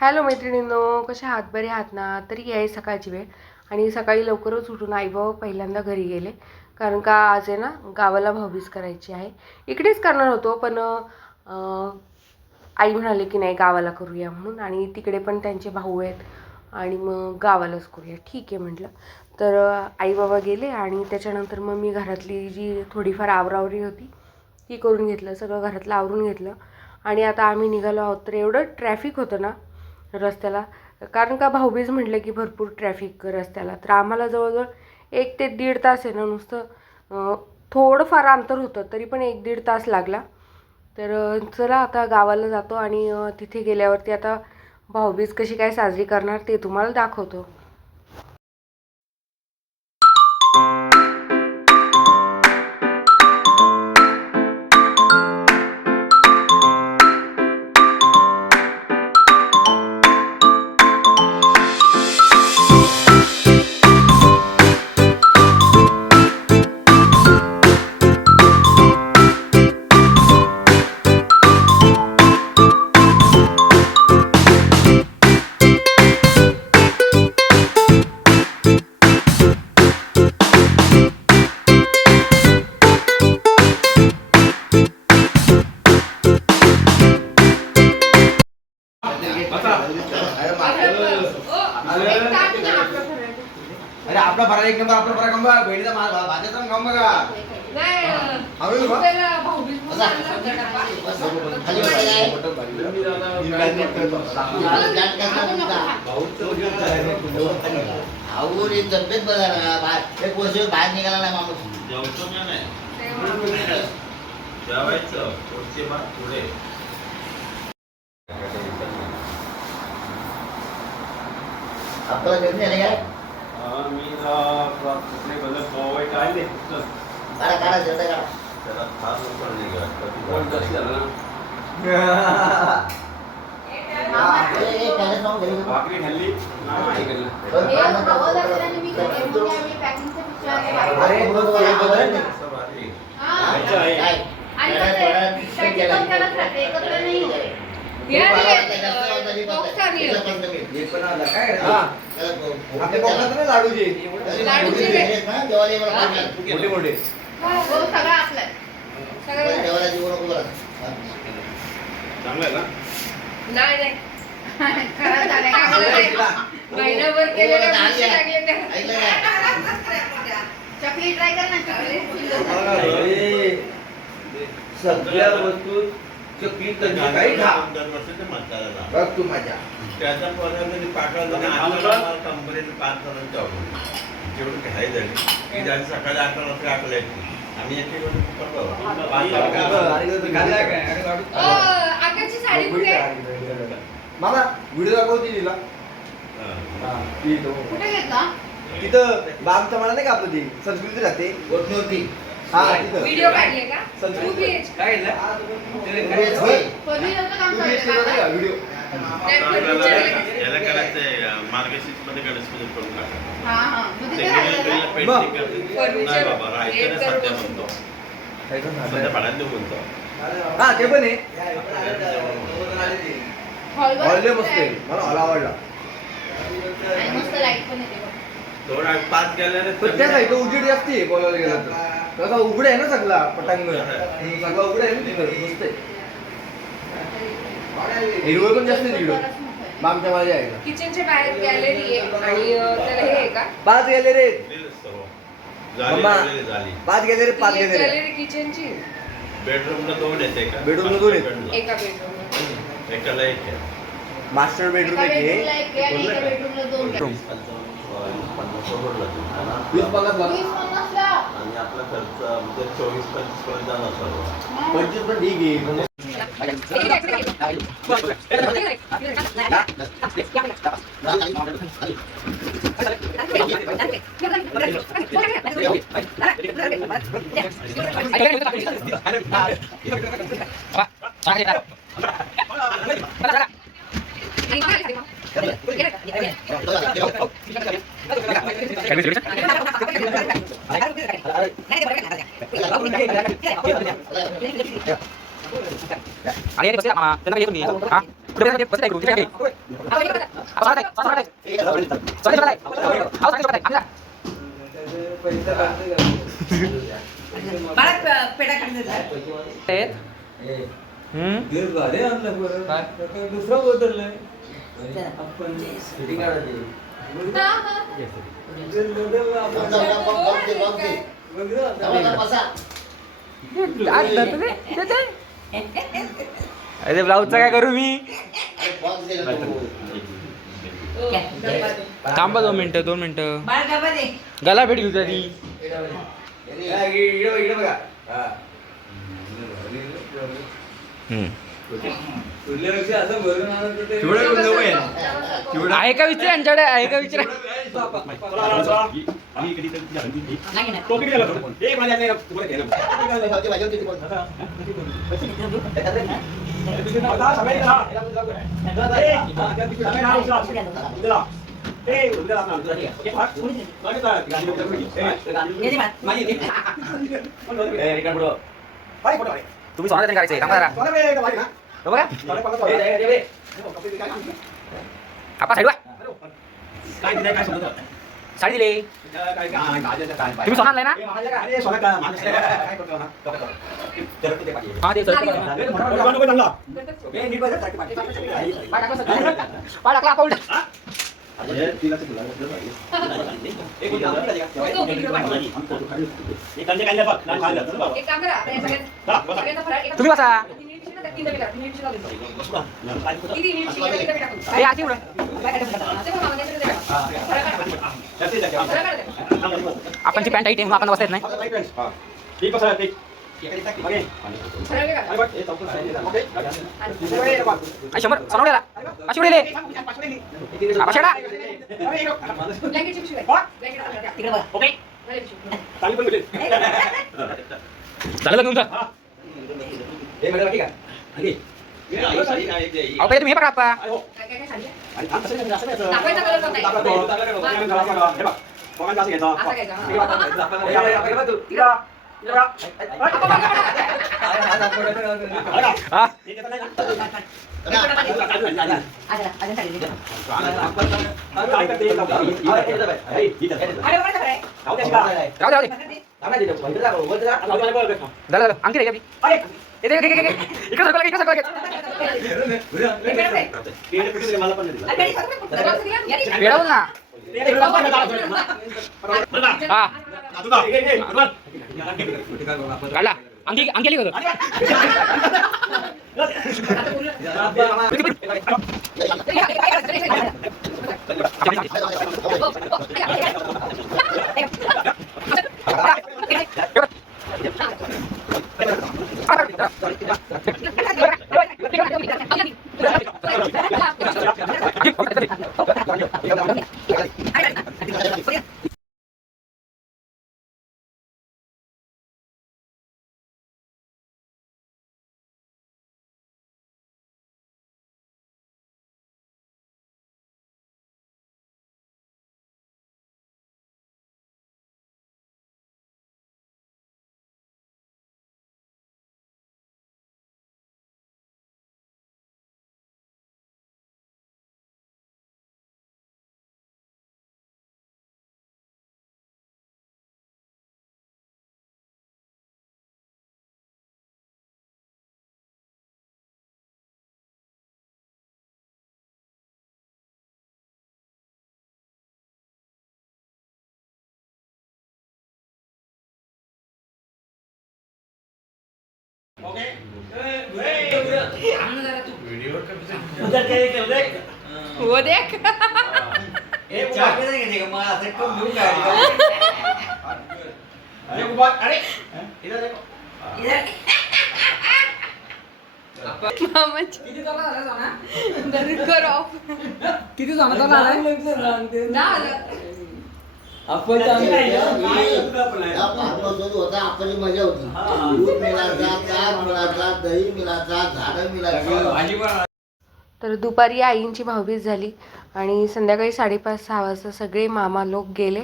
Hello मैत्रिणींनो, कशा आहात? बरे आहात ना? तरी आहे सकाळची वेळ आणि सकाळी लवकरच उठून आई-बाबा पहिल्यांदा घरी गेले. कारण का आज आहे ना गावाला भाऊबीज करायची आहे. इकडेच करणार होतो पण आई म्हणाले की नाही गावाला करूया म्हणून, आणि तिकडे पण त्यांचे भाऊ आहेत आणि मग गावालाच करूया. ठीक आहे म्हटलं. तर आई-बाबा गेले आणि त्याच्यानंतर मग मी घरातली जी थोडीफार आवरावरी होती ती करून घेतलं. सगळं घरातलं आवरून घेतलं आणि आता आम्ही निघालो आहोत. तर एवढं ट्रॅफिक होतं ना रस्त्याला, कारण का भाऊबीज म्हटलं की भरपूर ट्रॅफिक रस्त्याला. तर आम्हाला जवळजवळ 1 ते दीड तास आहे ना नुसतं थोडंफार अंतर होतं तरी पण 1-1.5 तास लागला. तर चला आता गावाला जातो आणि तिथे गेल्यावरती आता भाऊबीज कशी काय साजरी करणार ते तुम्हाला दाखवतो. अरे आपला फराळ एक नंबर, आपला फराळ खांबा बहिणीचा भाज्याचा खांबा का तब्येत बघा ना, एक वर्ष बाहेर निघाला नाही माणूस. जेवायचं पुढे आपल्याला घेऊन झाले काय मी कुठले बदल पवाय काढले काढा काढा जेवढा काढा. त्याला फार लोक नाही भाकरी खाल्ली लाडूचे मोठे मोठे चांगलं आहे ना. नाही महिनाभर केलेलं चॉकलेट ट्राय कर ना. चॉकलेट सगळ्या वस्तू चकली काही खा बघ तू माझ्या त्याचा पदार्थ पाठवला कंपनीत 5 जणांच्या जेवढं घाई झाली की झाली सकाळी 11 वाजता 8 येते. आम्ही एक आकाशची साडी कुठे मला व्हिडिओ दाखवती तिला कुठे घेतला? तिथं बामचा मला नाही का आपलं ती संस्कृती राहते गोठणीवरती. हा तिथं व्हिडिओ काढले का? संस्कृती काय पदवी होतं काम तू करते केला का? व्हिडिओ याला करायचंय मार्गशीर्ष मध्ये गणेशमध्ये करून टाका. हा हा मग तिथे राहिलं का? नाही बाबा राहायचं ना सध्या म्हणतो सध्या भाड्यात बोलतो. हा ते पण आहे हॉलवर हॉल मस्त आहे, मला हॉल आवडला. आणि मस्त लाईट पण येते बघ. थोडा 5 गेल्याने पण त्या साईड उजेड जास्त आहे बोलायला गेलं तर. तसा उघड आहे ना सगळा पटांगण, सगळा उघड आहे ना तिथं मस्त आहे. हिरवळ पण जास्त आहे तिकडं बामच्या माझ्या आहे ना. किचनच्या बाहेर गॅलरी आहे आणि त्याला हे आहे का? 5 गेले रे झाली 5 गेले रे 5 गेले रे. गॅलरी किचनची बेडरूमला 2 येते का? Bedroom ला 2 आहेत. एका बेडरूम. एकाला एक आहे. मास्टर बेडरूम एका आहे बेडरूमला एक आहे आणि एका बेडरूमला 2 आहे. 50 सोडला आहे ना. 20-50 लाख 20-50 ला. आणि आपला खर्च म्हणजे 24-25 पर्यंत जाणार सर्व. 25 पण ठीक आहे. Ada yang di pasir sama, dan kita itu nih, ah? दुसरं बदललंय आपण अरे ब्लाऊजचा काय करू मी थांबा 2 मिनिटं गला भेट घेऊ तरी आहे का विचार यांच्याकडे आहे का विचार तुम्ही सोना करायचंय आपण साडी दिले तुम्ही सोना आणलाय ना तुम्ही बसा आपणची पॅन्ट टाईट आहे आपण बसता येत नाही शंभर सोनवलेला 500 दिले चालेल घेऊन जा तुम्ही हे बघा आप्पा झालं आणखी रे ना काढला अंगी अंगी होतं वो देख किती जणांचा आपण मजा होती दूध मिळायचा ताक मिळायचा दही मिळायचा झाडं मिळायचं. तर दुपारी आईंची भाऊबीज झाली आणि संध्याकाळी 5:30-6 वाजता सगळे मामा लोक गेले.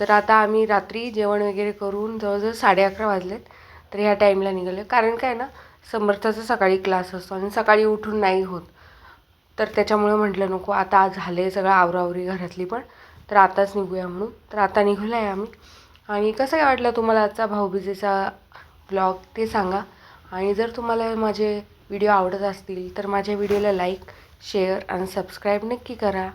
तर आता आम्ही रात्री जेवण वगैरे करून जवळजवळ 11:30 वाजलेत. तर ह्या टाईमला निघाले कारण काय ना समर्थाचा सकाळी क्लास असतो आणि सकाळी उठून नाही होत. तर त्याच्यामुळे म्हटलं नको, आता आज झाले सगळं आवरावरी घरातली पण, तर आताच निघूया म्हणून. तर आता निघालो आहे आम्ही. आणि कसं काय वाटलं तुम्हाला आजचा भाऊबीजेचा व्लॉग ते सांगा. आणि जर तुम्हाला माझे व्हिडिओ आवडत असतील तर माझ्या व्हिडिओला लाईक, शेअर आणि सबस्क्राईब नक्की करा.